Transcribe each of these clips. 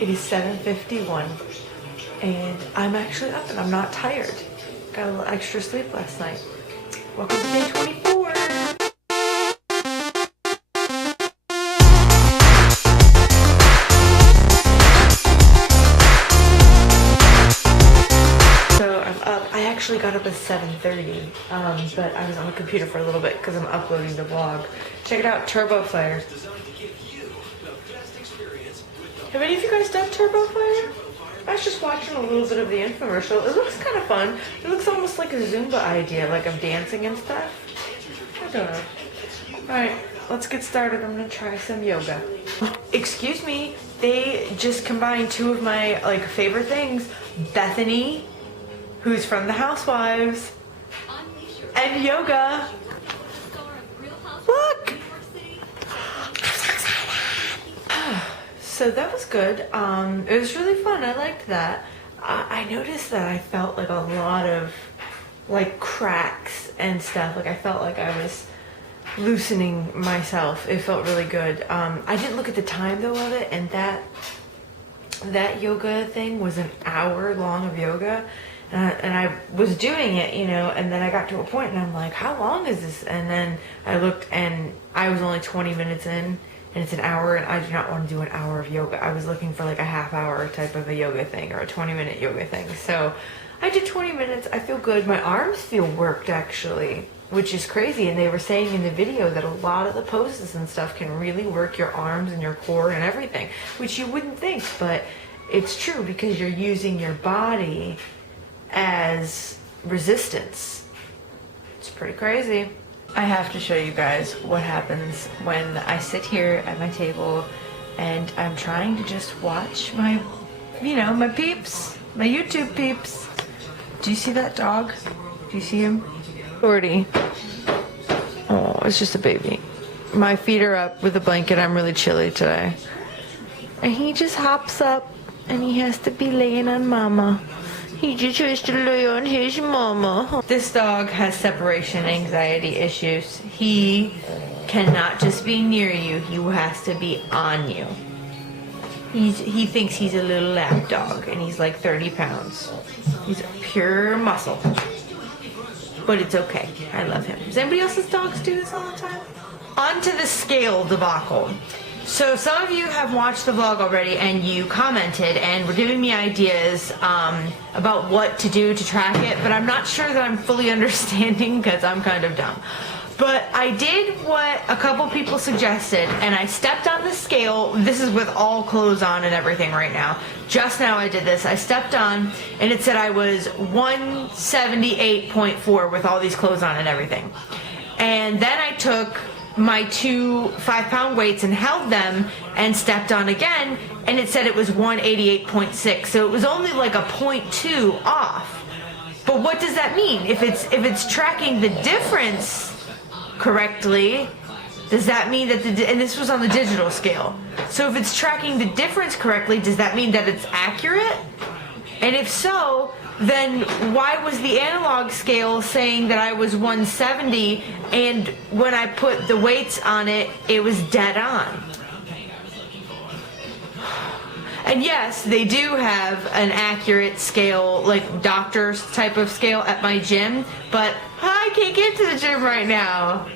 It is 7:51 and I'm actually up and I'm not tired. Got a little extra sleep last night. Welcome to day 24. So I'm up. I actually got up at 7:30, but I was on the computer for a little bit because I'm uploading the vlog. Check it out, Turbo Fire. Have any of you guys done Turbo Fire? I was just watching a little bit of the infomercial. It looks kind of fun. It looks almost like a Zumba idea, like of dancing and stuff. I don't know. Alright, let's get started. I'm gonna try some yoga. Excuse me, they just combined two of my favorite things. Bethany, who's from the Housewives, and yoga. Look! So that was good. It was really fun. I liked that. I noticed that I felt like a lot of cracks and stuff. I felt like I was loosening myself. It felt really good. I didn't look at the time though of it, and that yoga thing was an hour long of yoga. And I was doing it, and then I got to a point and I'm like, how long is this? And then I looked and I was only 20 minutes in. And it's an hour, and I do not want to do an hour of yoga. I was looking for a half hour type of a yoga thing, or a 20-minute yoga thing. So I did 20 minutes. I feel good. My arms feel worked, actually, which is crazy. And they were saying in the video that a lot of the poses and stuff can really work your arms and your core and everything, which you wouldn't think, but it's true because you're using your body as resistance. It's pretty crazy. I have to show you guys what happens when I sit here at my table and I'm trying to just watch my, my peeps, my YouTube peeps. Do you see that dog? Do you see him? Gordy. Oh, it's just a baby. My feet are up with a blanket. I'm really chilly today. And he just hops up and he has to be laying on mama. He just has to lay on his mama. This dog has separation anxiety issues. He cannot just be near you. He has to be on you. He thinks he's a little lap dog, and he's like 30 pounds. He's pure muscle. But it's okay. I love him. Does anybody else's dogs do this all the time? On to the scale debacle. So some of you have watched the vlog already and you commented and were giving me ideas about what to do to track it, but I'm not sure that I'm fully understanding because I'm kind of dumb. But I did what a couple people suggested and I stepped on the scale. This is with all clothes on and everything right now. Just now I did this. I stepped on and it said I was 178.4 with all these clothes on and everything. And then I took my two 5-pound weights and held them and stepped on again, and it said it was 188.6, so it was only like a 0.2 off. But what does that mean? If it's tracking the difference correctly, does that mean that and this was on the digital scale, so if it's tracking the difference correctly, does that mean that it's accurate? And if so, then why was the analog scale saying that I was 170 and when I put the weights on it, it was dead on? And yes, they do have an accurate scale, like doctor's type of scale at my gym, but I can't get to the gym right now.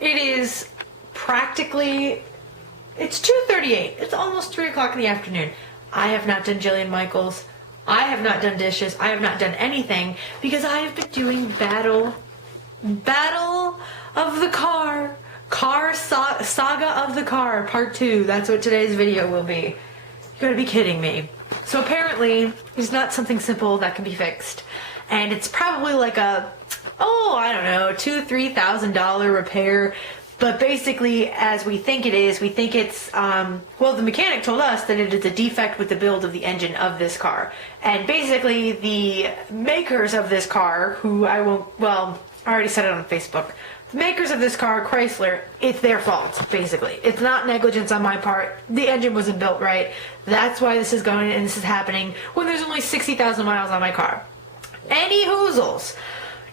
It is practically, it's 2:38. It's almost 3 o'clock in the afternoon. I have not done Jillian Michaels. I have not done dishes. I have not done anything because I have been doing Battle of the Car. Saga of the Car, part 2. That's what today's video will be. You gotta be kidding me. So apparently, it's not something simple that can be fixed. And it's probably like a, I don't know, $2,000-3,000 repair. But basically, as we think it is, we think it's, the mechanic told us that it is a defect with the build of the engine of this car. And basically, the makers of this car, who I already said it on Facebook. The makers of this car, Chrysler, it's their fault, basically. It's not negligence on my part. The engine wasn't built right. That's why this is going and this is happening when there's only 60,000 miles on my car. Any hoozles.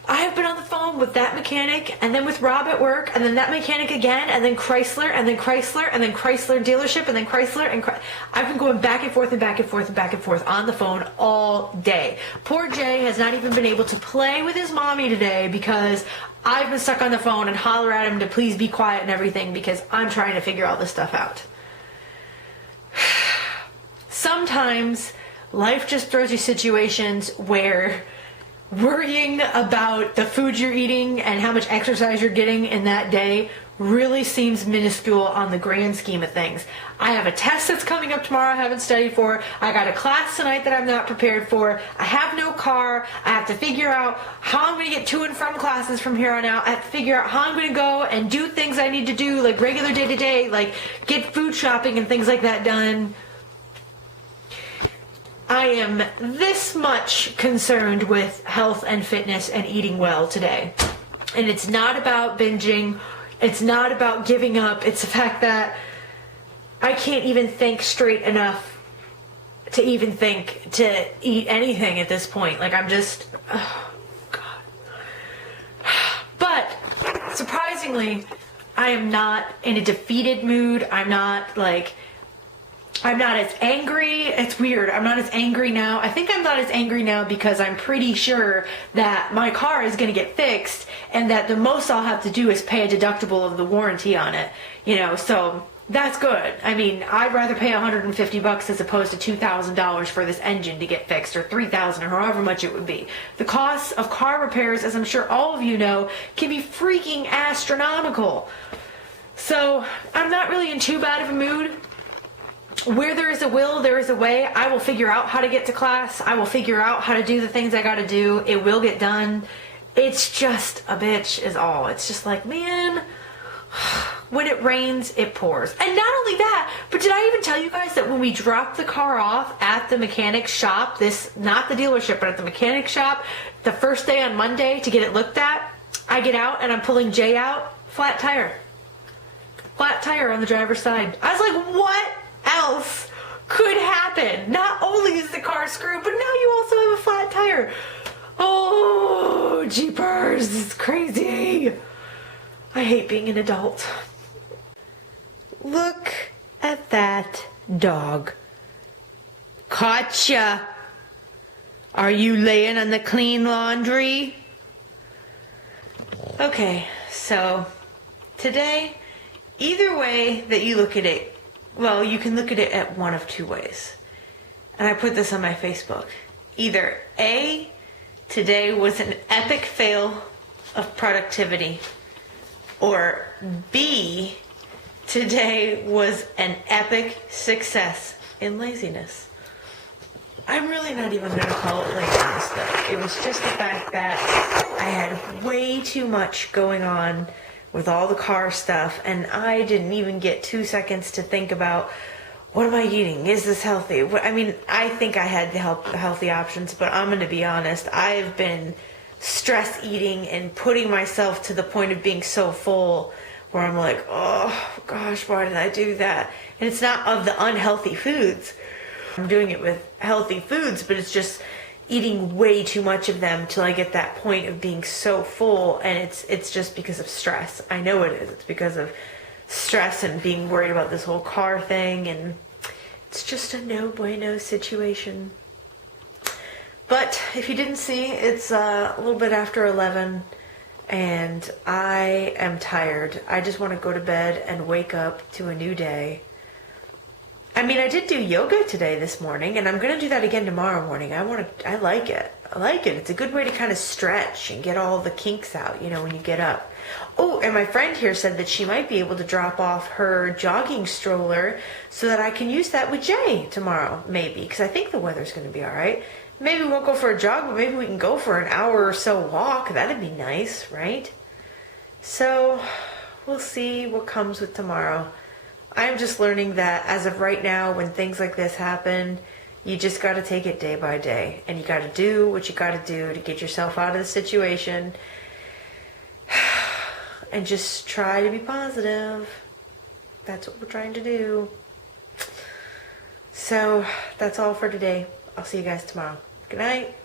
I've been on the phone with that mechanic, and then with Rob at work, and then that mechanic again, and then Chrysler, and then Chrysler, and then Chrysler dealership, and then Chrysler, and I've been going back and forth and back and forth and back and forth on the phone all day. Poor Jay has not even been able to play with his mommy today because I've been stuck on the phone and holler at him to please be quiet and everything because I'm trying to figure all this stuff out. Sometimes life just throws you situations where worrying about the food you're eating and how much exercise you're getting in that day really seems minuscule on the grand scheme of things. I have a test that's coming up tomorrow I haven't studied for. I got a class tonight that I'm not prepared for. I have no car. I have to figure out how I'm going to get to and from classes from here on out. I have to figure out how I'm going to go and do things I need to do, like regular day-to-day, like get food shopping and things like that done. I am this much concerned with health and fitness and eating well today. And it's not about binging. It's not about giving up. It's the fact that I can't even think straight enough to even think to eat anything at this point. Like I'm just, oh God. But surprisingly, I am not in a defeated mood. I'm not as angry. It's weird. I'm not as angry now. I think I'm not as angry now because I'm pretty sure that my car is going to get fixed and that the most I'll have to do is pay a deductible of the warranty on it. So that's good. I mean, I'd rather pay $150 as opposed to $2,000 for this engine to get fixed, or $3,000 or however much it would be. The cost of car repairs, as I'm sure all of you know, can be freaking astronomical. So I'm not really in too bad of a mood. Where there is a will, there is a way. I will figure out how to get to class. I will figure out how to do the things I gotta do. It will get done. It's just a bitch is all. It's just like, man, when it rains, it pours. And not only that, but did I even tell you guys that when we dropped the car off at the mechanic shop, not the dealership, but at the mechanic shop, the first day on Monday to get it looked at, I get out and I'm pulling Jay out, flat tire. Flat tire on the driver's side. I was like, what else could happen? Not only is the car screwed, but now you also have a flat tire. Oh, jeepers, this is crazy. I hate being an adult. Look at that dog. Gotcha. Are you laying on the clean laundry? Okay, so today, either way that you look at it, well, you can look at it at one of two ways. And I put this on my Facebook. Either A, today was an epic fail of productivity, or B, today was an epic success in laziness. I'm really not even going to call it laziness, though. It was just the fact that I had way too much going on with all the car stuff, and I didn't even get 2 seconds to think about, what am I eating? Is this healthy? I mean, I think I had the healthy options, but I'm going to be honest. I've been stress eating and putting myself to the point of being so full where I'm like, oh gosh, why did I do that? And it's not of the unhealthy foods. I'm doing it with healthy foods, but it's just eating way too much of them till I get that point of being so full, and it's just because of stress. I know it is. It's because of stress and being worried about this whole car thing, and it's just a no bueno situation. But if you didn't see, it's a little bit after 11, and I am tired. I just want to go to bed and wake up to a new day. I mean, I did do yoga today this morning, and I'm going to do that again tomorrow morning. I like it. I like it. It's a good way to kind of stretch and get all the kinks out, when you get up. Oh, and my friend here said that she might be able to drop off her jogging stroller so that I can use that with Jay tomorrow, maybe, because I think the weather's going to be all right. Maybe we won't go for a jog, but maybe we can go for an hour or so walk. That'd be nice, right? So we'll see what comes with tomorrow. I'm just learning that as of right now, when things like this happen, you just got to take it day by day. And you got to do what you got to do to get yourself out of the situation. And just try to be positive. That's what we're trying to do. So that's all for today. I'll see you guys tomorrow. Good night.